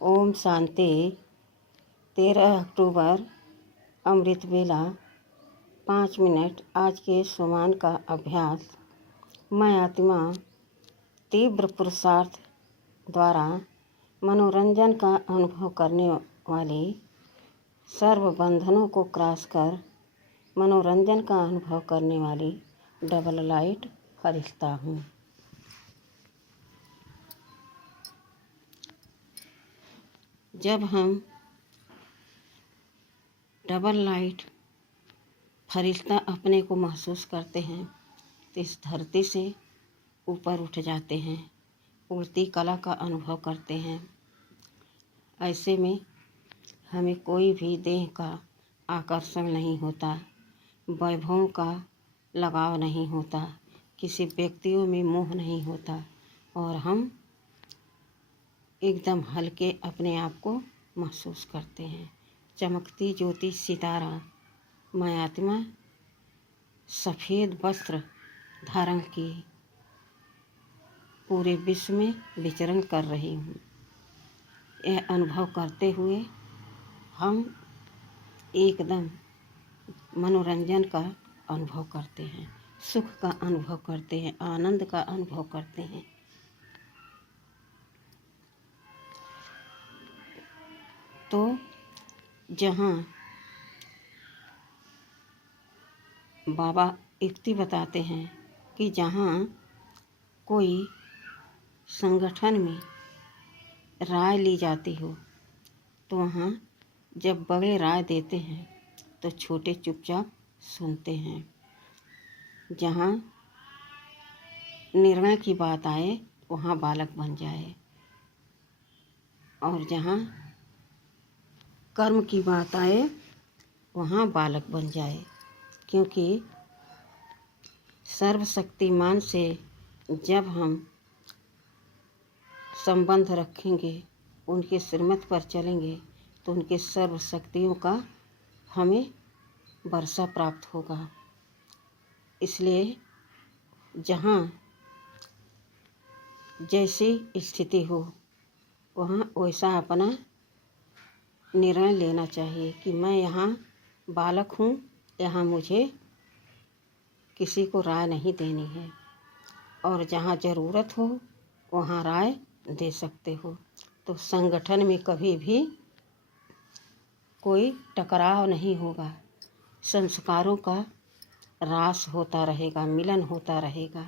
ओम शांति। 13 अक्टूबर अमृत वेला 5 मिनट। आज के सुमान का अभ्यास। मैं आत्मा तीव्र पुरुषार्थ द्वारा मनोरंजन का अनुभव करने वाली सर्व बंधनों को क्रॉस कर मनोरंजन का अनुभव करने वाली डबल लाइट फरिश्ता हूँ। जब हम डबल लाइट फरिश्ता अपने को महसूस करते हैं तो इस धरती से ऊपर उठ जाते हैं, उड़ती कला का अनुभव करते हैं। ऐसे में हमें कोई भी देह का आकर्षण नहीं होता, वैभवों का लगाव नहीं होता, किसी व्यक्तियों में मोह नहीं होता और हम एकदम हल्के अपने आप को महसूस करते हैं। चमकती ज्योति सितारा मैं आत्मा सफ़ेद वस्त्र धारण की पूरे विश्व में विचरण कर रही हूँ। यह अनुभव करते हुए हम एकदम मनोरंजन का अनुभव करते हैं, सुख का अनुभव करते हैं, आनंद का अनुभव करते हैं। तो जहाँ बाबा युक्ति बताते हैं कि जहाँ कोई संगठन में राय ली जाती हो तो वहाँ जब बड़े राय देते हैं तो छोटे चुपचाप सुनते हैं। जहाँ निर्णय की बात आए वहाँ बालक बन जाए और जहाँ कर्म की बात आए वहाँ बालक बन जाए, क्योंकि सर्वशक्तिमान से जब हम संबंध रखेंगे, उनके श्रीमत पर चलेंगे तो उनके सर्व शक्तियों का हमें वर्षा प्राप्त होगा। इसलिए जहाँ जैसी स्थिति हो वहाँ वैसा अपना निर्णय लेना चाहिए कि मैं यहाँ बालक हूँ, यहाँ मुझे किसी को राय नहीं देनी है और जहाँ ज़रूरत हो वहाँ राय दे सकते हो। तो संगठन में कभी भी कोई टकराव नहीं होगा, संस्कारों का ह्रास होता रहेगा, मिलन होता रहेगा।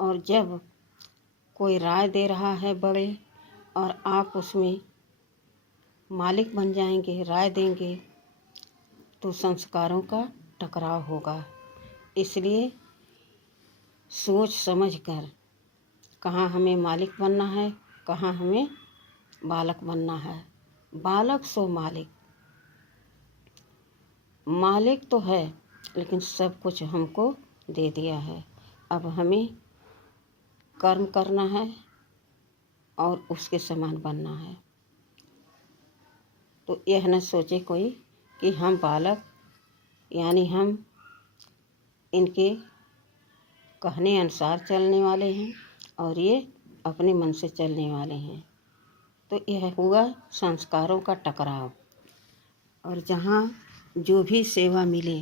और जब कोई राय दे रहा है बड़े और आप उसमें मालिक बन जाएंगे, राय देंगे, तो संस्कारों का टकराव होगा। इसलिए सोच समझ कर कहाँ हमें मालिक बनना है, कहाँ हमें बालक बनना है। बालक सो मालिक, मालिक तो है लेकिन सब कुछ हमको दे दिया है। अब हमें कर्म करना है और उसके समान बनना है। तो यह न सोचे कोई कि हम बालक यानी हम इनके कहने अनुसार चलने वाले हैं और ये अपने मन से चलने वाले हैं। तो यह हुआ संस्कारों का टकराव। और जहाँ जो भी सेवा मिले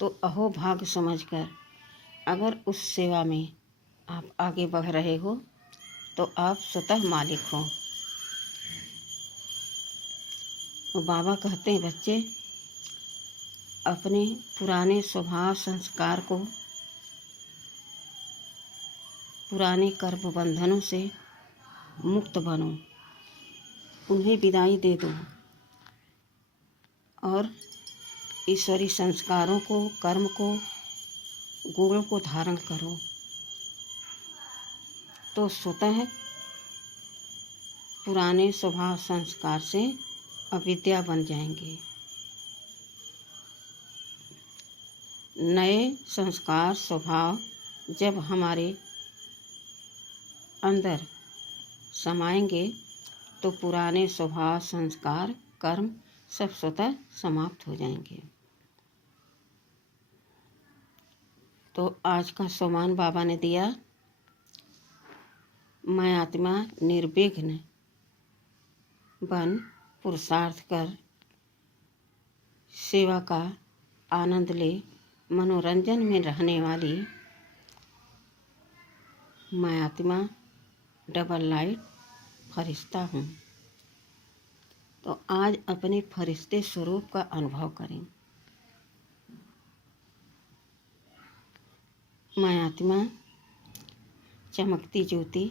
तो अहोभाग्य समझकर अगर उस सेवा में आप आगे बढ़ रहे हो तो आप स्वतः मालिक हो। तो बाबा कहते हैं बच्चे अपने पुराने स्वभाव संस्कार को, पुराने कर्म बंधनों से मुक्त बनो, उन्हें विदाई दे दो और ईश्वरी संस्कारों को, कर्म को, गुणों को धारण करो तो स्वतः पुराने स्वभाव संस्कार से अविद्या बन जाएंगे। नए संस्कार स्वभाव जब हमारे अंदर समाएंगे तो पुराने स्वभाव संस्कार कर्म सब स्वतः समाप्त हो जाएंगे। तो आज का सम्मान बाबा ने दिया, मैं आत्मा निर्विघ्न बन पुरुषार्थ कर सेवा का आनंद ले मनोरंजन में रहने वाली मैं आत्मा डबल लाइट फरिश्ता हूँ। तो आज अपने फरिश्ते स्वरूप का अनुभव करें। मैं आत्मा चमकती ज्योति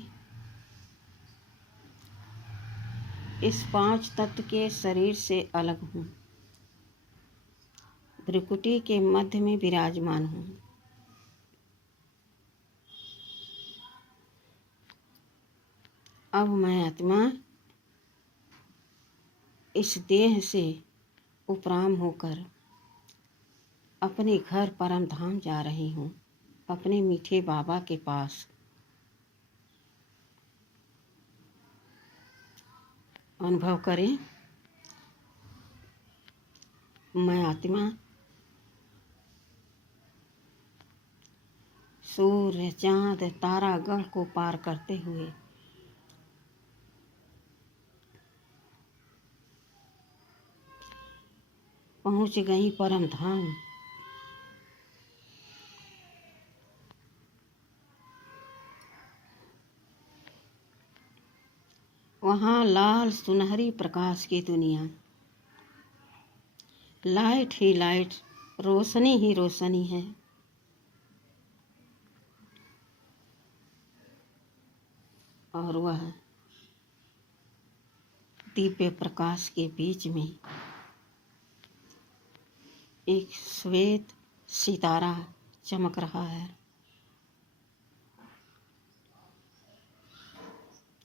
इस 5 तत्व के शरीर से अलग हूँ। भ्रुकुटी के मध्य में विराजमान हूँ। अब मैं आत्मा इस देह से उपराम होकर अपने घर परम धाम जा रही हूँ, अपने मीठे बाबा के पास। अनुभव करें। मैं आत्मा सूर्य चांद तारागण को पार करते हुए पहुँच गई परम धाम। वहाँ लाल सुनहरी प्रकाश की दुनिया, लाइट ही लाइट, रोशनी ही रोशनी है। और वह दिव्य प्रकाश के बीच में एक श्वेत सितारा चमक रहा है,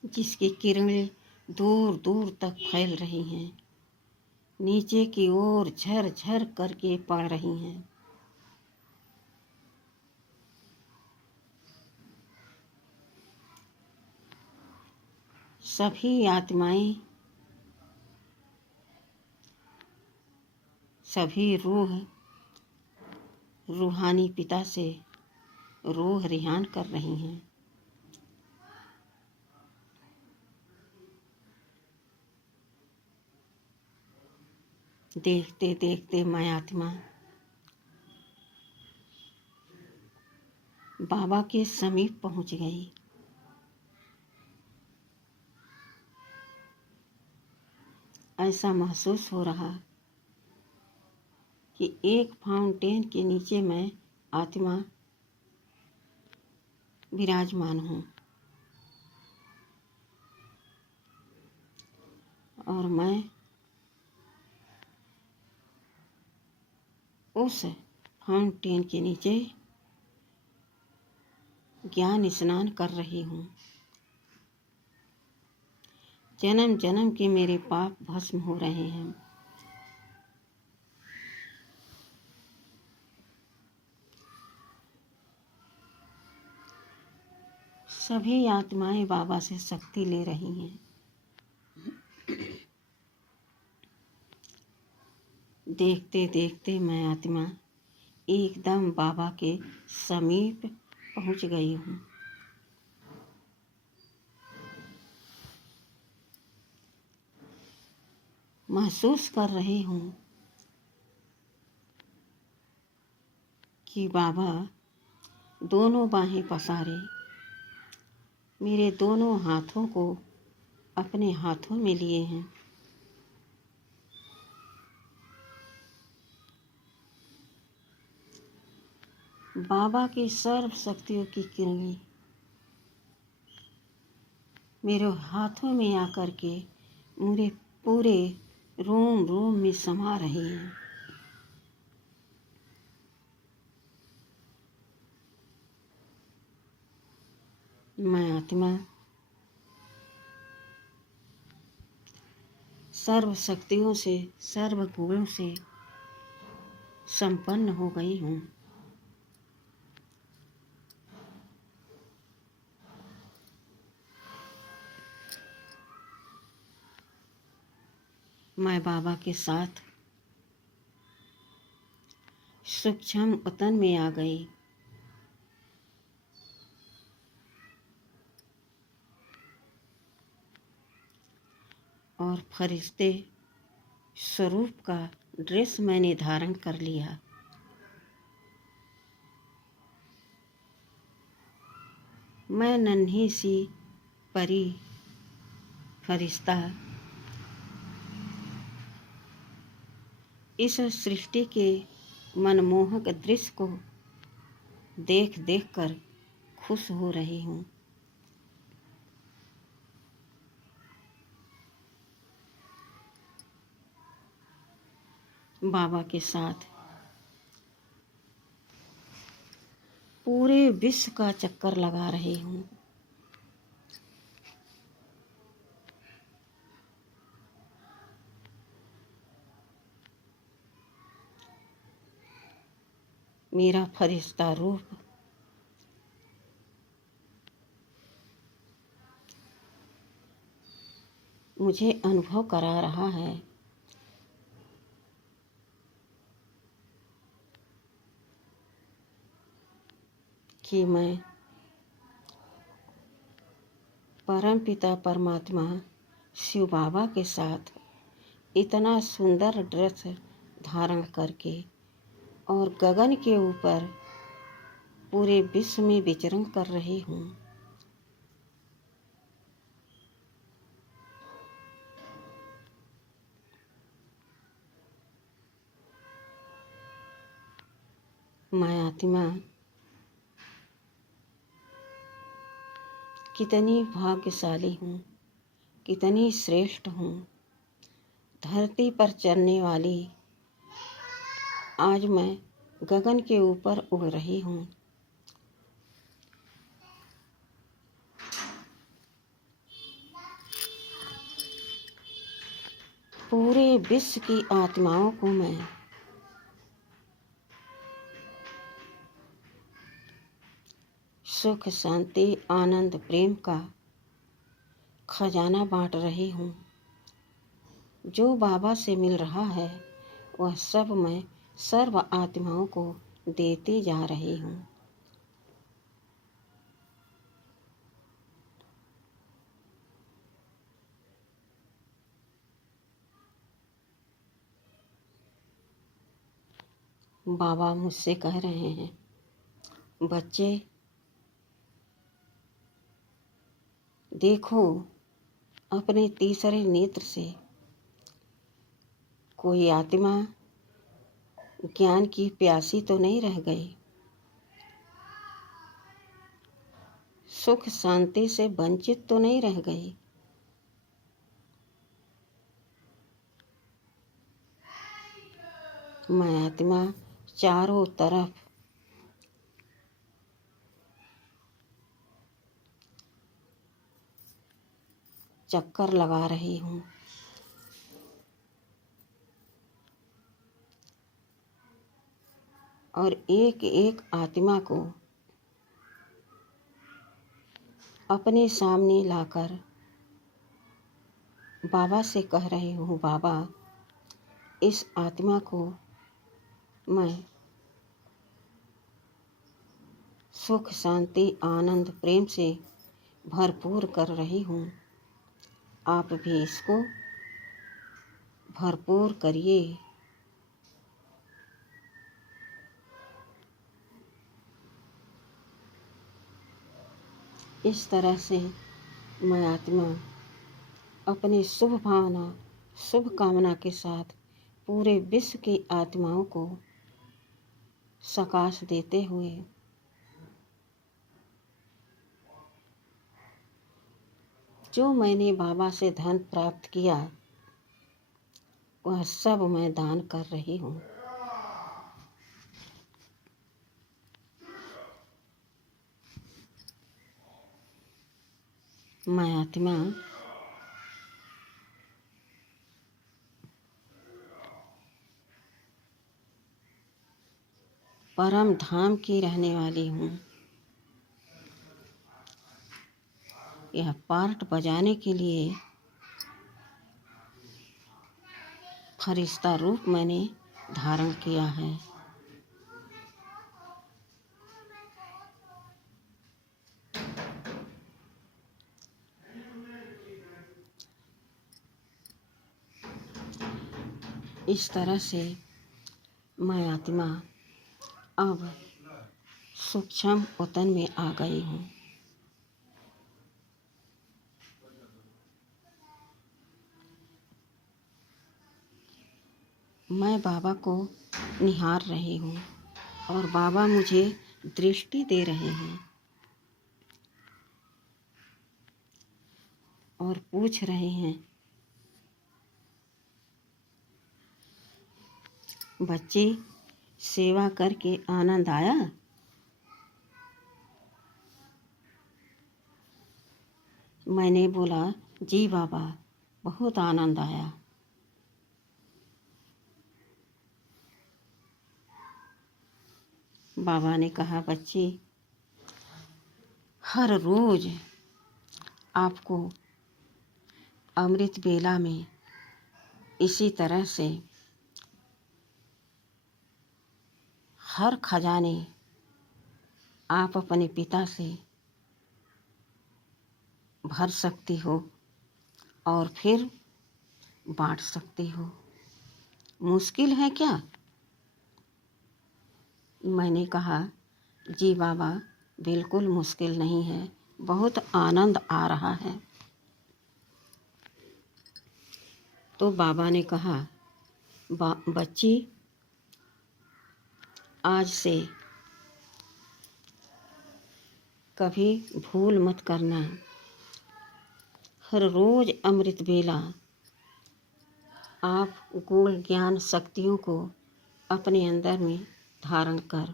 जिसकी किरणें दूर दूर तक फैल रही हैं, नीचे की ओर झर झर करके पड़ रही हैं। सभी आत्माएं, सभी रूहानी पिता से रूह रिहान कर रही हैं। देखते देखते मैं आत्मा बाबा के समीप पहुंच गई। ऐसा महसूस हो रहा कि एक फाउंटेन के नीचे मैं आत्मा विराजमान हूँ और मैं उस फाउंटेन के नीचे ज्ञान स्नान कर रही हूँ। जन्म जन्म के मेरे पाप भस्म हो रहे हैं। सभी आत्माएं बाबा से शक्ति ले रही हैं। देखते देखते मैं आत्मा एकदम बाबा के समीप पहुंच गई हूँ। महसूस कर रही हूँ कि बाबा दोनों बाहें पसारे मेरे दोनों हाथों को अपने हाथों में लिए हैं। बाबा की सर्व शक्तियों की किरणें मेरे हाथों में आकर के मेरे पूरे रोम रोम में समा रही हैं। मैं आत्मा सर्व शक्तियों से, सर्व गुणों से संपन्न हो गई हूँ। मैं बाबा के साथ सूक्ष्म वतन में आ गई। और फरिश्ते स्वरूप का ड्रेस मैंने धारण कर लिया। मैं नन्ही सी परी फरिश्ता इस सृष्टि के मनमोहक दृश्य को देख देख कर खुश हो रही हूँ। बाबा के साथ पूरे विश्व का चक्कर लगा रही हूँ। मेरा फरिश्ता रूप मुझे अनुभव करा रहा है कि मैं परमपिता परमात्मा शिव बाबा के साथ इतना सुंदर ड्रेस धारण करके और गगन के ऊपर पूरे विश्व में विचरण कर रही हूँ। मैं आत्मा कितनी भाग्यशाली हूँ, कितनी श्रेष्ठ हूँ। धरती पर चलने वाली आज मैं गगन के ऊपर उड़ रही हूँ। पूरे विश्व की आत्माओं को मैं सुख, शांति, आनंद, प्रेम का खजाना बांट रही हूँ। जो बाबा से मिल रहा है वह सब मैं सर्व आत्माओं को देती जा रही हूँ। बाबा मुझसे कह रहे हैं, बच्चे देखो अपने तीसरे नेत्र से कोई आत्मा ज्ञान की प्यासी तो नहीं रह गई, सुख शांति से वंचित तो नहीं रह गई। मैं आत्मा चारों तरफ चक्कर लगा रही हूँ। और एक एक आत्मा को अपने सामने लाकर बाबा से कह रही हूँ, बाबा इस आत्मा को मैं सुख शांति आनंद प्रेम से भरपूर कर रही हूँ। आप भी इसको भरपूर करिए। इस तरह से मैं आत्मा अपनी शुभ भावना शुभ कामना के साथ पूरे विश्व की आत्माओं को सकाश देते हुए जो मैंने बाबा से धन प्राप्त किया वह सब मैं दान कर रही हूँ। मैं आत्मा परम धाम की रहने वाली हूँ। यह पार्ट बजाने के लिए फरिश्ता रूप मैंने धारण किया है। इस तरह से मैं आत्मा अब सूक्ष्म वतन में आ गई हूँ। मैं बाबा को निहार रही हूँ और बाबा मुझे दृष्टि दे रहे हैं और पूछ रहे हैं, बच्चे सेवा करके आनंद आया? मैंने बोला, जी बाबा, बहुत आनंद आया। बाबा ने कहा, बच्चे हर रोज आपको अमृत बेला में इसी तरह से हर खजाने आप अपने पिता से भर सकती हो और फिर बांट सकती हो। मुश्किल है क्या? मैंने कहा, जी बाबा, बिल्कुल मुश्किल नहीं है, बहुत आनंद आ रहा है। तो बाबा ने कहा, बच्ची, आज से कभी भूल मत करना, हर रोज अमृत बेला आप गुण ज्ञान शक्तियों को अपने अंदर में धारण कर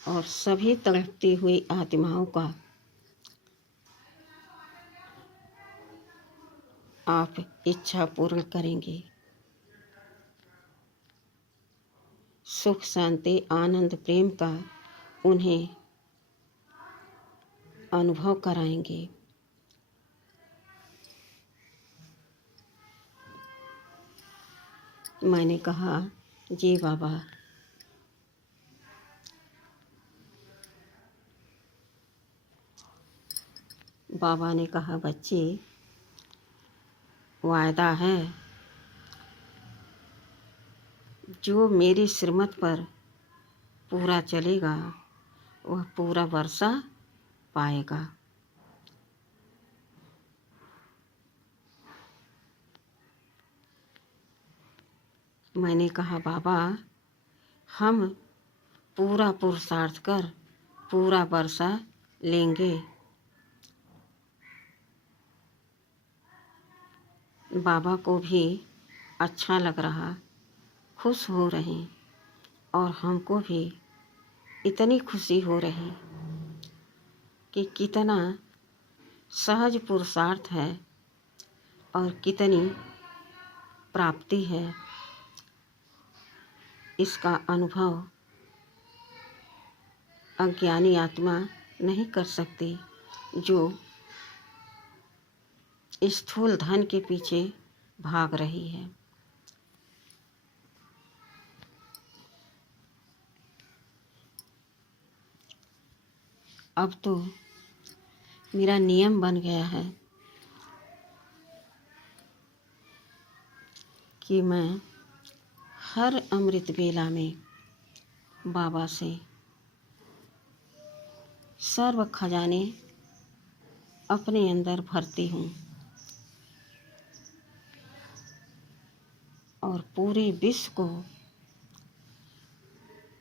और सभी तड़पती हुई आत्माओं का आप इच्छा पूर्ण करेंगे। सुख शांति आनंद प्रेम का उन्हें अनुभव कराएंगे। मैंने कहा, जी बाबा। बाबा ने कहा, बच्चे वायदा है, जो मेरी श्रीमत पर पूरा चलेगा वह पूरा वर्षा पाएगा। मैंने कहा, बाबा, हम पूरा पुरुषार्थ कर पूरा वर्षा लेंगे। बाबा को भी अच्छा लग रहा, खुश हो रहे और हमको भी इतनी खुशी हो रही कि कितना सहज पुरुषार्थ है और कितनी प्राप्ति है, इसका अनुभव अज्ञानी आत्मा नहीं कर सकती, जो स्थूल धन के पीछे भाग रही है। अब तो मेरा नियम बन गया है कि मैं हर अमृत बेला में बाबा से सर्व खजाने अपने अंदर भरती हूँ और पूरे विश्व को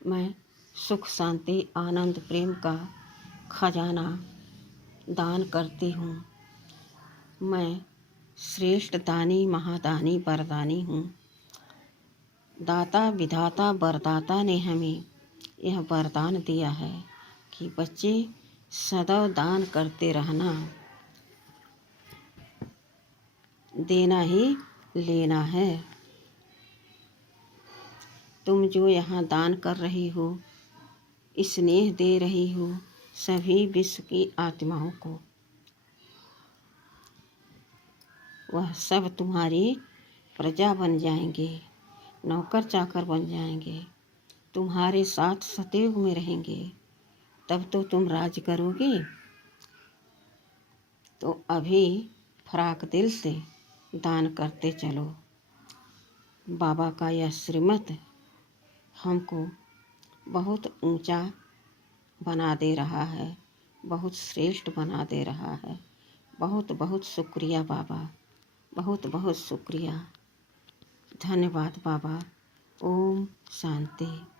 मैं सुख शांति आनंद प्रेम का खजाना दान करती हूँ। मैं श्रेष्ठ दानी महादानी वरदानी हूँ। दाता विधाता वरदाता ने हमें यह वरदान दिया है कि बच्चे सदैव दान करते रहना, देना ही लेना है। तुम जो यहाँ दान कर रही हो, स्नेह दे रही हो सभी विश्व की आत्माओं को, वह सब तुम्हारी प्रजा बन जाएंगे, नौकर चाकर बन जाएंगे, तुम्हारे साथ सतयुग में रहेंगे। तब तो तुम राज करोगे। तो अभी फराक दिल से दान करते चलो। बाबा का यह श्रीमत हमको बहुत ऊंचा बना दे रहा है, बहुत श्रेष्ठ बना दे रहा है। बहुत बहुत शुक्रिया बाबा, बहुत बहुत शुक्रिया। धन्यवाद बाबा। ओम शांति।